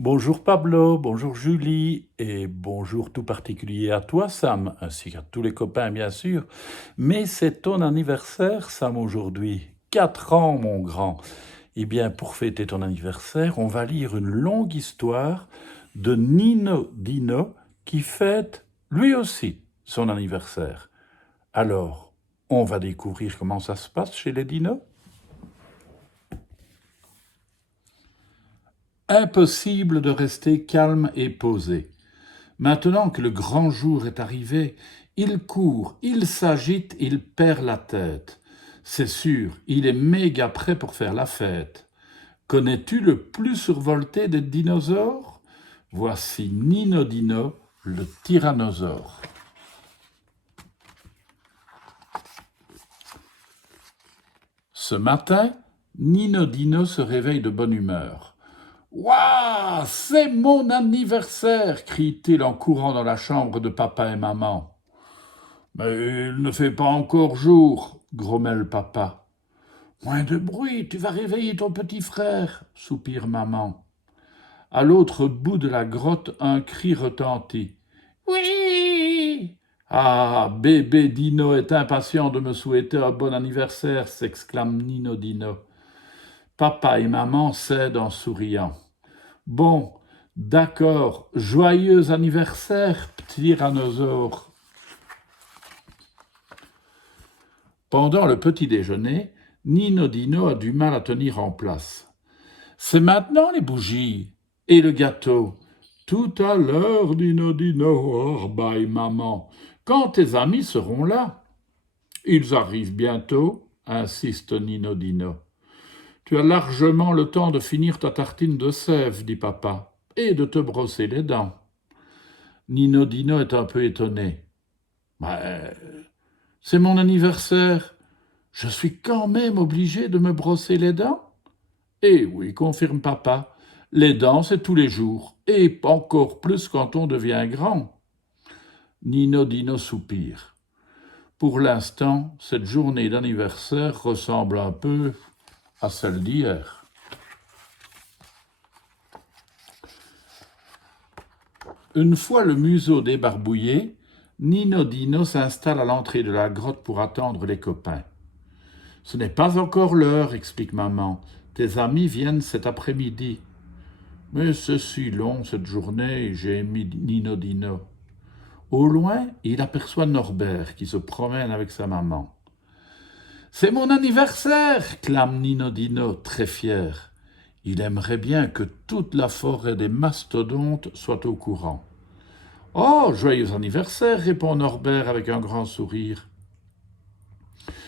Bonjour Pablo, bonjour Julie et bonjour tout particulier à toi Sam, ainsi qu'à tous les copains bien sûr. Mais c'est ton anniversaire Sam aujourd'hui. 4 ans mon grand. Eh bien pour fêter ton anniversaire, on va lire une longue histoire de Nino Dino qui fête lui aussi son anniversaire. Alors, on va découvrir comment ça se passe chez les dinos. Impossible de rester calme et posé. Maintenant que le grand jour est arrivé, il court, il s'agite, il perd la tête. C'est sûr, il est méga prêt pour faire la fête. Connais-tu le plus survolté des dinosaures? Voici Nino Dino, le tyrannosaure. Ce matin, Nino Dino se réveille de bonne humeur. Waouh, c'est mon anniversaire, crie-t-il en courant dans la chambre de papa et maman. Mais il ne fait pas encore jour, grommelle papa. Moins de bruit, tu vas réveiller ton petit frère, soupire maman. À l'autre bout de la grotte, un cri retentit. Oui! Ah, bébé Dino est impatient de me souhaiter un bon anniversaire, s'exclame Nino Dino. Papa et maman cèdent en souriant. Bon, d'accord, joyeux anniversaire, tyrannosaure. Pendant le petit déjeuner, Nino Dino a du mal à tenir en place. C'est maintenant les bougies et le gâteau. Tout à l'heure, Nino Dino, oh, bye maman, quand tes amis seront là. Ils arrivent bientôt, insiste Nino Dino. Tu as largement le temps de finir ta tartine de sève, dit papa, et de te brosser les dents. Nino Dino est un peu étonné. Mais c'est mon anniversaire. Je suis quand même obligé de me brosser les dents? Eh oui, confirme papa. Les dents, c'est tous les jours, et encore plus quand on devient grand. Nino Dino soupire. Pour l'instant, cette journée d'anniversaire ressemble un peu à celle d'hier. Une fois le museau débarbouillé, Nino Dino s'installe à l'entrée de la grotte pour attendre les copains. Ce n'est pas encore l'heure, explique maman. Tes amis viennent cet après-midi. Mais c'est si long cette journée, gémit Nino Dino. Au loin, il aperçoit Norbert qui se promène avec sa maman. C'est mon anniversaire, clame Nino Dino, très fier. Il aimerait bien que toute la forêt des mastodontes soit au courant. Oh, joyeux anniversaire, répond Norbert avec un grand sourire.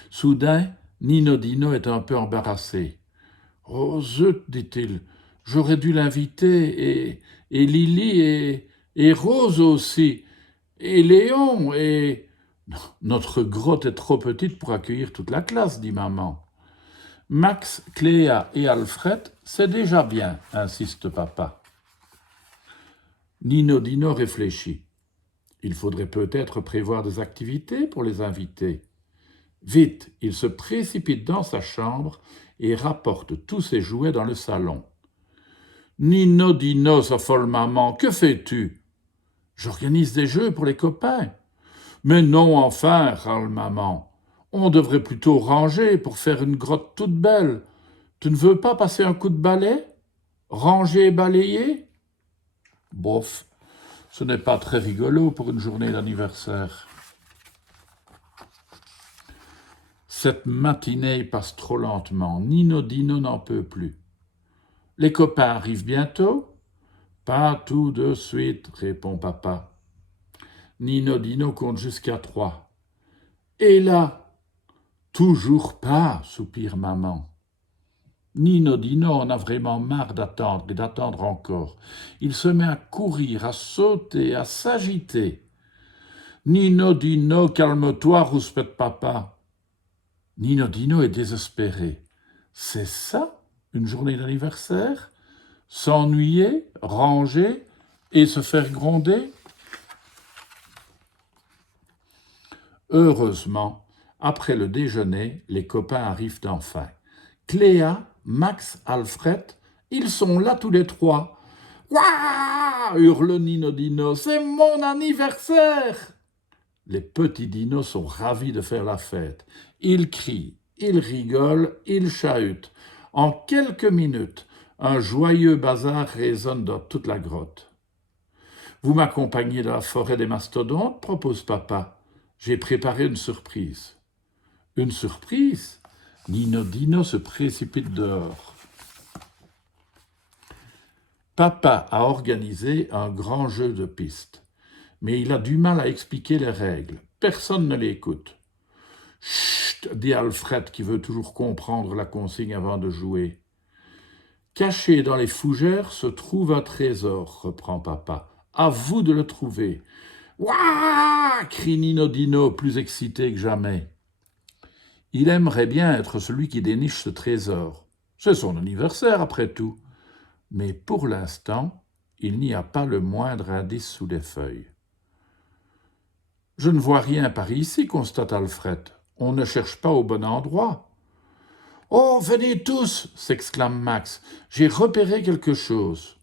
Soudain, Nino Dino est un peu embarrassé. Oh, zut, dit-il, j'aurais dû l'inviter, et Lily, et Rose aussi, et Léon, et... Notre grotte est trop petite pour accueillir toute la classe, dit maman. Max, Cléa et Alfred, c'est déjà bien, insiste papa. Nino Dino réfléchit. Il faudrait peut-être prévoir des activités pour les invités. Vite, il se précipite dans sa chambre et rapporte tous ses jouets dans le salon. Nino Dino, s'affole maman, que fais-tu? J'organise des jeux pour les copains. Mais non, enfin, râle maman. On devrait plutôt ranger pour faire une grotte toute belle. Tu ne veux pas passer un coup de balai? Ranger et balayer? Bof, ce n'est pas très rigolo pour une journée d'anniversaire. Cette matinée passe trop lentement. Nino Dino n'en peut plus. Les copains arrivent bientôt? Pas tout de suite, répond papa. Nino Dino compte jusqu'à 3. Et là? Toujours pas, soupire maman. Nino Dino en a vraiment marre d'attendre et d'attendre encore. Il se met à courir, à sauter, à s'agiter. Nino Dino, calme-toi, rouspète papa. Nino Dino est désespéré. C'est ça, une journée d'anniversaire? S'ennuyer, ranger et se faire gronder? Heureusement, après le déjeuner, les copains arrivent enfin. Cléa, Max, Alfred, ils sont là tous les trois. Ouah hurle Nino Dino, c'est mon anniversaire! Les petits dinos sont ravis de faire la fête. Ils crient, ils rigolent, ils chahutent. En quelques minutes, un joyeux bazar résonne dans toute la grotte. Vous m'accompagnez dans la forêt des mastodontes, propose papa. J'ai préparé une surprise. Une surprise? Nino Dino se précipite dehors. Papa a organisé un grand jeu de piste, mais il a du mal à expliquer les règles. Personne ne l'écoute. Chut, dit Alfred qui veut toujours comprendre la consigne avant de jouer. Caché dans les fougères se trouve un trésor, reprend papa. À vous de le trouver. Ouah crie Nino Dino, plus excité que jamais. Il aimerait bien être celui qui déniche ce trésor. C'est son anniversaire, après tout. Mais pour l'instant, il n'y a pas le moindre indice sous les feuilles. Je ne vois rien par ici, constate Alfred. On ne cherche pas au bon endroit. Oh, venez tous, s'exclame Max. J'ai repéré quelque chose.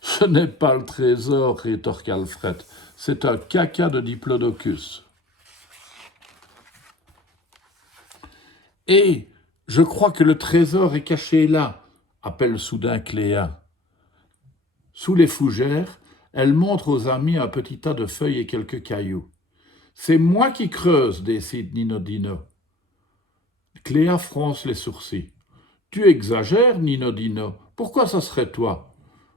Ce n'est pas le trésor, rétorque Alfred. C'est un caca de diplodocus. Et je crois que le trésor est caché là, appelle soudain Cléa. Sous les fougères, elle montre aux amis un petit tas de feuilles et quelques cailloux. C'est moi qui creuse, décide Nino Dino. Cléa fronce les sourcils. Tu exagères, Nino Dino. Pourquoi ça serait toi?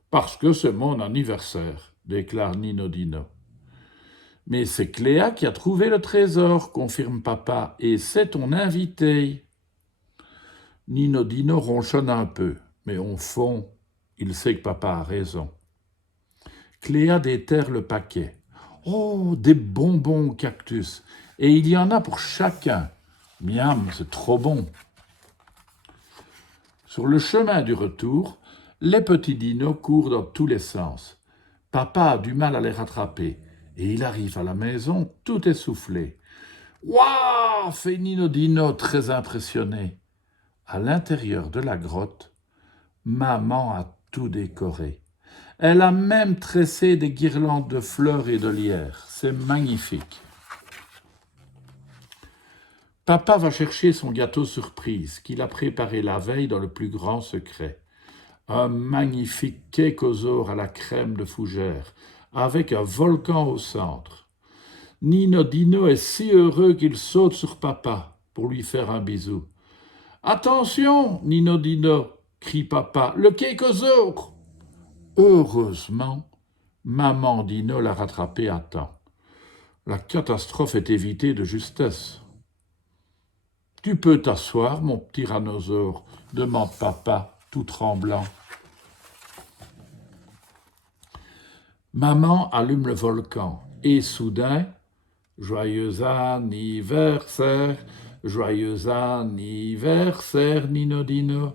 Parce que c'est mon anniversaire, déclare Nino Dino. Mais c'est Cléa qui a trouvé le trésor, confirme papa, et c'est ton invité. Nino Dino ronchonne un peu, mais au fond, il sait que papa a raison. Cléa déterre le paquet. Oh, des bonbons au cactus. Et il y en a pour chacun. Miam, c'est trop bon. Sur le chemin du retour, les petits dinos courent dans tous les sens. Papa a du mal à les rattraper. Et il arrive à la maison tout essoufflé. Waouh fait Nino Dino très impressionné. À l'intérieur de la grotte, maman a tout décoré. Elle a même tressé des guirlandes de fleurs et de lierres. C'est magnifique. Papa va chercher son gâteau surprise qu'il a préparé la veille dans le plus grand secret. Un magnifique cake-aux-ors à la crème de fougère, avec un volcan au centre. Nino Dino est si heureux qu'il saute sur papa pour lui faire un bisou. « Attention, Nino Dino !» crie papa. « Le cake-aux-ors !» Heureusement, maman Dino l'a rattrapé à temps. La catastrophe est évitée de justesse. « Tu peux t'asseoir, mon petit tyrannosaure ?» demande papa, tout tremblant. Maman allume le volcan et soudain, « Joyeux anniversaire, joyeux anniversaire, Nino Dino !»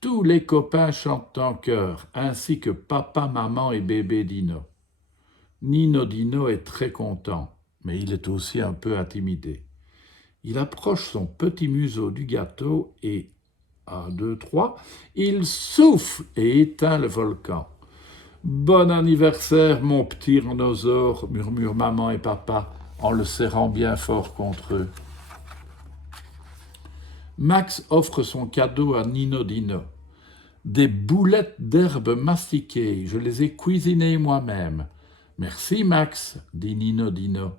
Tous les copains chantent en chœur, ainsi que papa, maman et bébé Dino. Nino Dino est très content, mais il est aussi un peu intimidé. Il approche son petit museau du gâteau et, 1, 2, 3, il souffle et éteint le volcan. « Bon anniversaire, mon petit rhinosaure !» murmurent maman et papa en le serrant bien fort contre eux. Max offre son cadeau à Nino Dino. Des boulettes d'herbe mastiquées, je les ai cuisinées moi-même. Merci Max, dit Nino Dino.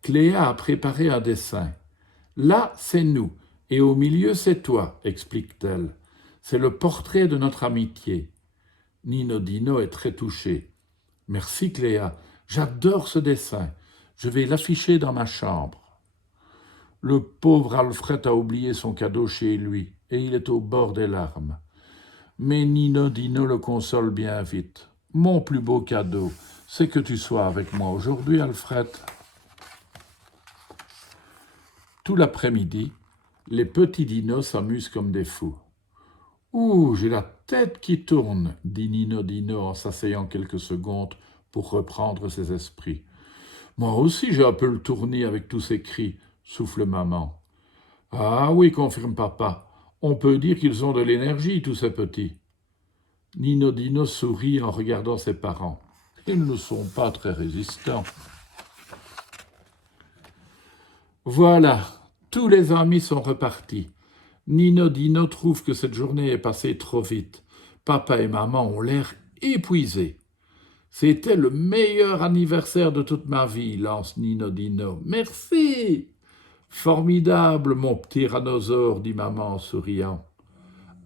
Cléa a préparé un dessin. Là, c'est nous, et au milieu, c'est toi, explique-t-elle. C'est le portrait de notre amitié. Nino Dino est très touché. Merci Cléa, j'adore ce dessin. Je vais l'afficher dans ma chambre. Le pauvre Alfred a oublié son cadeau chez lui, et il est au bord des larmes. Mais Nino Dino le console bien vite. Mon plus beau cadeau, c'est que tu sois avec moi aujourd'hui, Alfred. Tout l'après-midi, les petits dinos s'amusent comme des fous. « Ouh, j'ai la tête qui tourne !» dit Nino Dino en s'asseyant quelques secondes pour reprendre ses esprits. « Moi aussi j'ai un peu le tournis avec tous ces cris !» souffle maman. « Ah oui, confirme papa, on peut dire qu'ils ont de l'énergie, tous ces petits. » Nino Dino sourit en regardant ses parents. Ils ne sont pas très résistants. Voilà, tous les amis sont repartis. Nino Dino trouve que cette journée est passée trop vite. Papa et maman ont l'air épuisés. C'était le meilleur anniversaire de toute ma vie, lance Nino Dino. Merci. Formidable, mon petit rhinosaure, dit maman en souriant.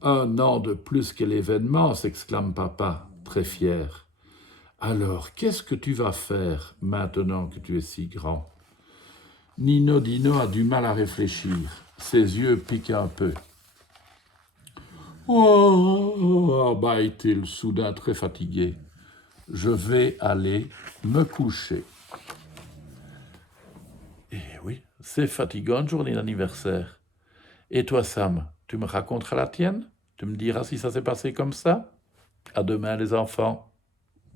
Un an de plus que l'événement, s'exclame papa, très fier. Alors, qu'est-ce que tu vas faire maintenant que tu es si grand? Nino Dino a du mal à réfléchir. Ses yeux piquent un peu. Oh, bâille-t-il, soudain très fatigué. Je vais aller me coucher. Eh oui, c'est fatigant une journée d'anniversaire. Et toi, Sam, tu me raconteras la tienne? Tu me diras si ça s'est passé comme ça? À demain, les enfants.